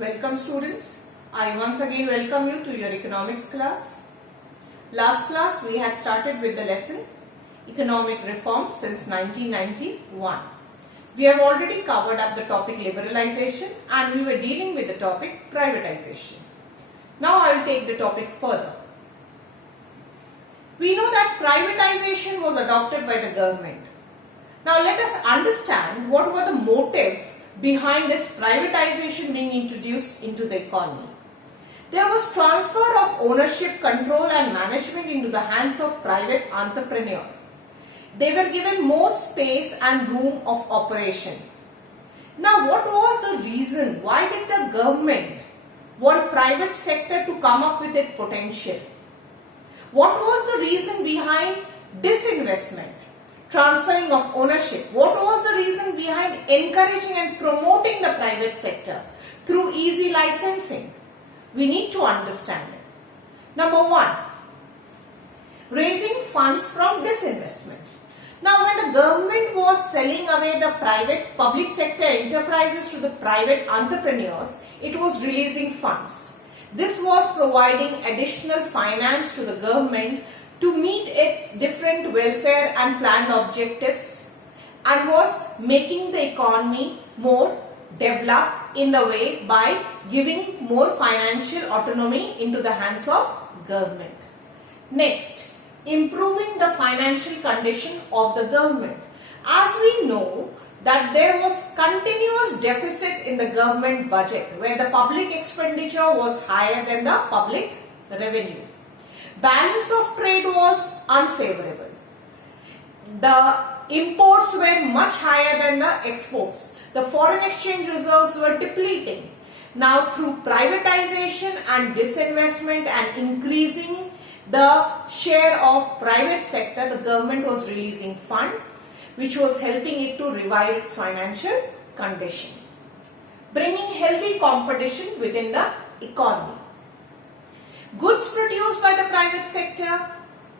Welcome students. I once again welcome you to your economics class. Last class we had started with the lesson Economic Reform since 1991. We have already covered up the topic liberalization and we were dealing with the topic privatization. Now I will take the topic further. We know that privatization was adopted by the government. Now let us understand what were the motives behind this privatization being introduced into the economy. There was transfer of ownership, control and management into the hands of private entrepreneurs. They were given more space and room of operation. Now what was the reason? Why did the government want private sector to come up with its potential? What was the reason behind disinvestment? Transferring of ownership. What was the reason behind encouraging and promoting the private sector through easy licensing? We need to understand it. Number one, raising funds from disinvestment. Now when the government was selling away the public sector enterprises to the private entrepreneurs, it was releasing funds. This was providing additional finance to the government to meet its different welfare and planned objectives and was making the economy more developed in the way by giving more financial autonomy into the hands of government. Next, improving the financial condition of the government. As we know that there was continuous deficit in the government budget where the public expenditure was higher than the public revenue. Balance of trade was unfavorable. The imports were much higher than the exports. The foreign exchange reserves were depleting. Now through privatization and disinvestment and increasing the share of private sector, the government was releasing fund which was helping it to revive its financial condition. Bringing healthy competition within the economy. Goods produced by the private sector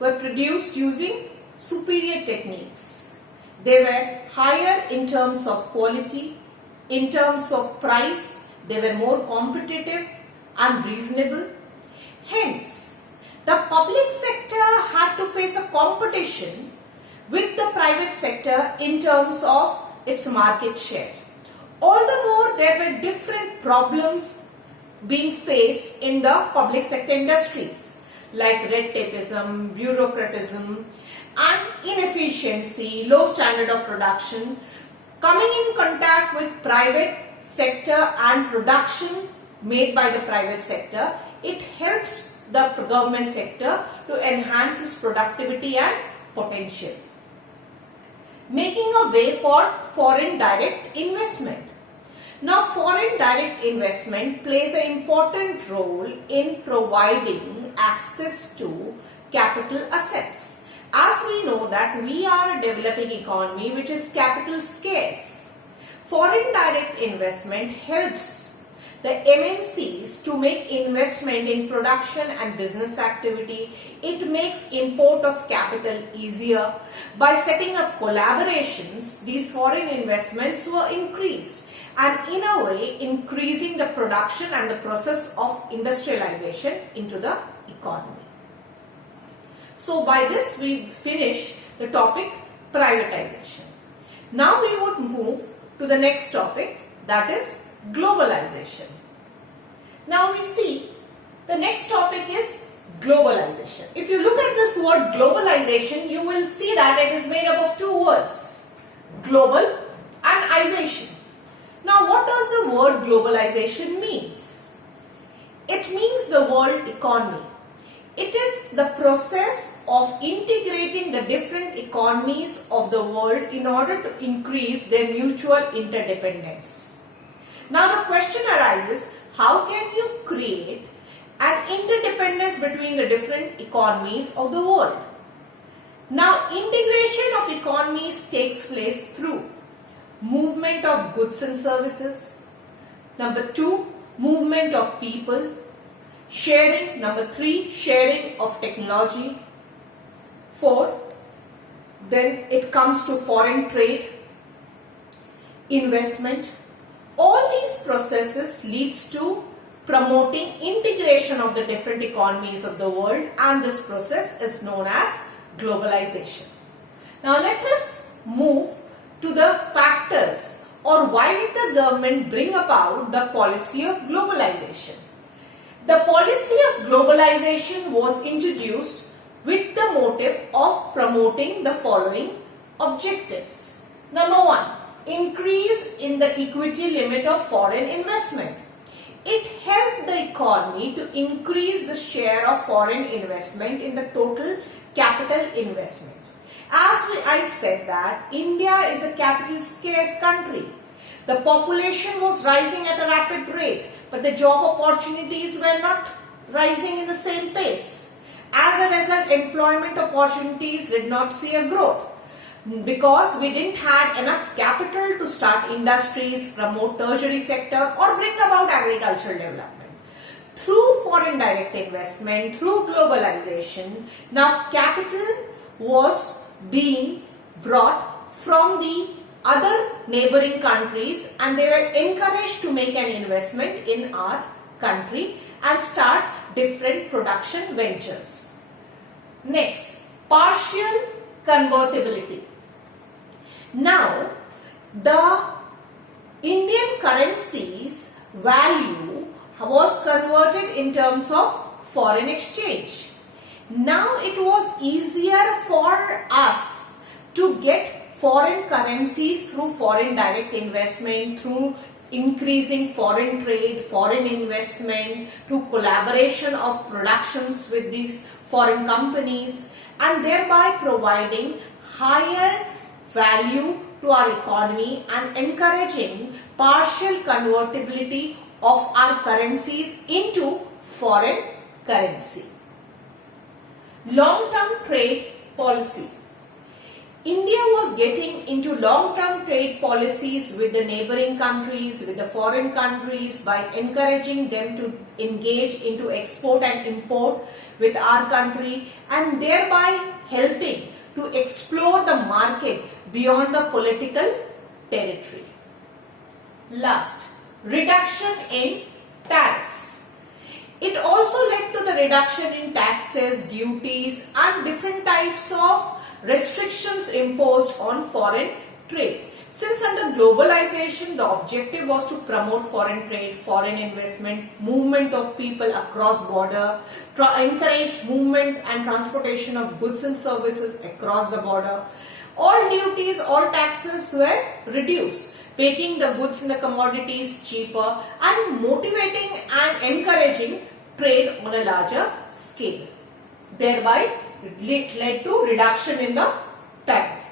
were produced using superior techniques. They were higher in terms of quality, in terms of price, they were more competitive and reasonable. Hence, the public sector had to face a competition with the private sector in terms of its market share. All the more, there were different problems being faced in the public sector industries like red tapeism, bureaucratism and inefficiency, low standard of production. Coming in contact with private sector and production made by the private sector, it helps the government sector to enhance its productivity and potential. Making a way for foreign direct investment. Now, foreign direct investment plays an important role in providing access to capital assets. As we know that we are a developing economy which is capital scarce. Foreign direct investment helps the MNCs to make investment in production and business activity. It makes import of capital easier. By setting up collaborations, these foreign investments were increased, and in a way increasing the production and the process of industrialization into the economy. So by this we finish the topic privatization. Now we would move to the next topic, that is globalization. Now we see the next topic is globalization. If you look at this word globalization, you will see that it is made up of two words, global and ization. Now what does the word globalization means? It means the world economy. It is the process of integrating the different economies of the world in order to increase their mutual interdependence. Now the question arises, how can you create an interdependence between the different economies of the world? Now integration of economies takes place through movement of goods and services. Number 2, movement of people. Sharing. Number 3, sharing of technology. 4, then it comes to foreign trade, investment. All these these processes leads to promoting integration of the different economies of the world, and this process is known as globalization. Now let us move to the factors, or why did the government bring about the policy of globalization? The policy of globalization was introduced with the motive of promoting the following objectives. Number one, increase in the equity limit of foreign investment. It helped the economy to increase the share of foreign investment in the total capital investment. I said that India is a capital scarce country. The population was rising at a rapid rate, but the job opportunities were not rising in the same pace. As a result, employment opportunities did not see a growth because we didn't have enough capital to start industries, promote tertiary sector, or bring about agricultural development. Through foreign direct investment, through globalization, now capital was being brought from the other neighboring countries, and they were encouraged to make an investment in our country and start different production ventures. Next, partial convertibility. Now, the Indian currency's value was converted in terms of foreign exchange. Now it was easier for us to get foreign currencies through foreign direct investment, through increasing foreign trade, foreign investment, through collaboration of productions with these foreign companies, and thereby providing higher value to our economy and encouraging partial convertibility of our currencies into foreign currency. Long-term trade policy. India was getting into long-term trade policies with the neighboring countries, with the foreign countries, by encouraging them to engage into export and import with our country, and thereby helping to explore the market beyond the political territory. Last, reduction in tariff. It also led to the reduction in taxes, duties, and different types of restrictions imposed on foreign trade. Since under globalization, the objective was to promote foreign trade, foreign investment, movement of people across border, encourage movement and transportation of goods and services across the border. All duties, all taxes were reduced, making the goods and the commodities cheaper and motivating and encouraging trade on a larger scale. Thereby, it led to reduction in the tariffs.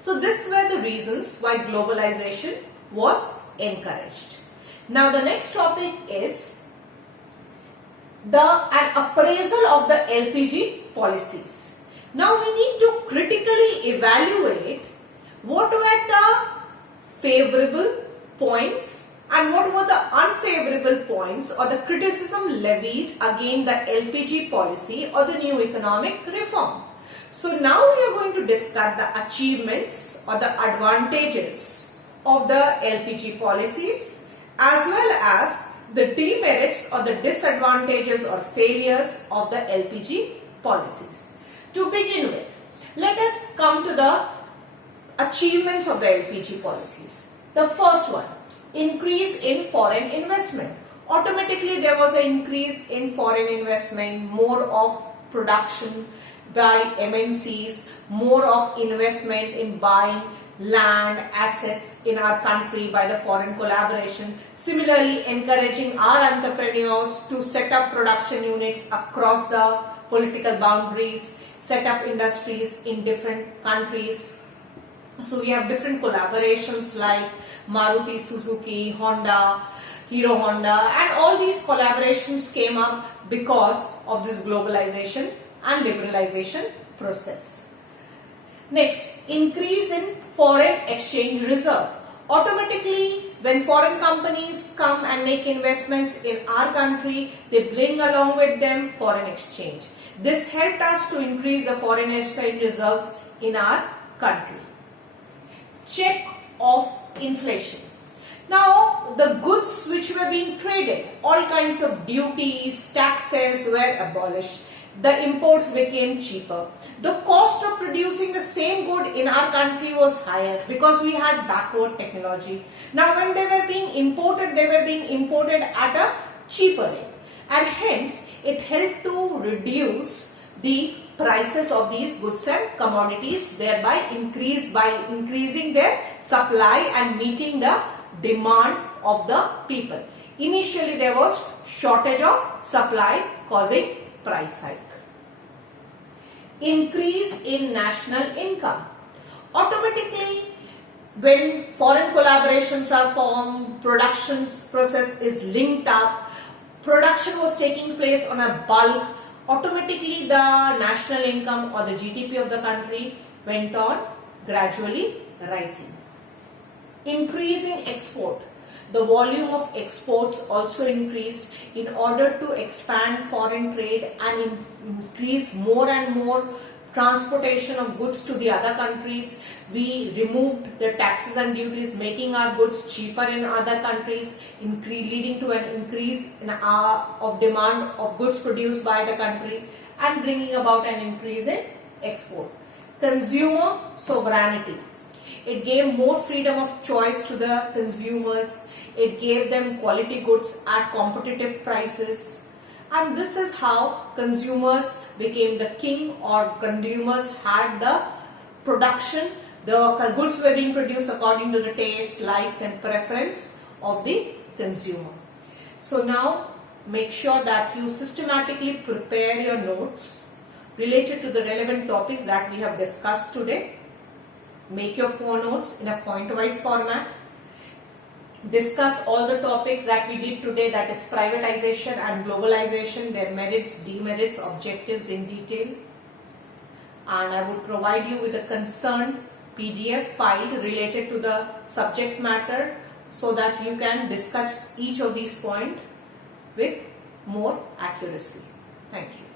So, these were the reasons why globalization was encouraged. Now, the next topic is an appraisal of the LPG policies. Now, we need to critically evaluate what were the favorable points and what were the unfavorable points or the criticism levied against the LPG policy or the new economic reform. So now we are going to discuss the achievements or the advantages of the LPG policies as well as the demerits or the disadvantages or failures of the LPG policies. To begin with, let us come to the achievements of the LPG policies. The first one, increase in foreign investment. Automatically there was an increase in foreign investment, more of production by MNCs, more of investment in buying land, assets in our country by the foreign collaboration. Similarly, encouraging our entrepreneurs to set up production units across the political boundaries, set up industries in different countries. So we have different collaborations like Maruti Suzuki, Honda, Hero Honda, and all these collaborations came up because of this globalization and liberalization process. Next, increase in foreign exchange reserve. Automatically, when foreign companies come and make investments in our country, they bring along with them foreign exchange. This helped us to increase the foreign exchange reserves in our country. Check of inflation. Now, the goods which were being traded, all kinds of duties, taxes were abolished. The imports became cheaper. The cost of producing the same good in our country was higher because we had backward technology. Now when they were being imported at a cheaper rate, and hence it helped to reduce the prices of these goods and commodities, thereby increasing their supply and meeting the demand of the people. Initially there was shortage of supply causing price hike. Increase in national income. Automatically, when foreign collaborations are formed, production process is linked up, production was taking place on a bulk, automatically the national income or the GDP of the country went on gradually rising. Increasing export. The volume of exports also increased in order to expand foreign trade and increase more and more transportation of goods to the other countries. We removed the taxes and duties, making our goods cheaper in other countries, leading to an increase of demand of goods produced by the country and bringing about an increase in export. Consumer sovereignty. It gave more freedom of choice to the consumers. It gave them quality goods at competitive prices. And this is how consumers became the king, or consumers had the production. The goods were being produced according to the taste, likes and preference of the consumer. So now make sure that you systematically prepare your notes related to the relevant topics that we have discussed today. Make your notes in a point-wise format. Discuss all the topics that we did today, that is privatization and globalization, their merits, demerits, objectives in detail. And I would provide you with a concerned PDF file related to the subject matter so that you can discuss each of these points with more accuracy. Thank you.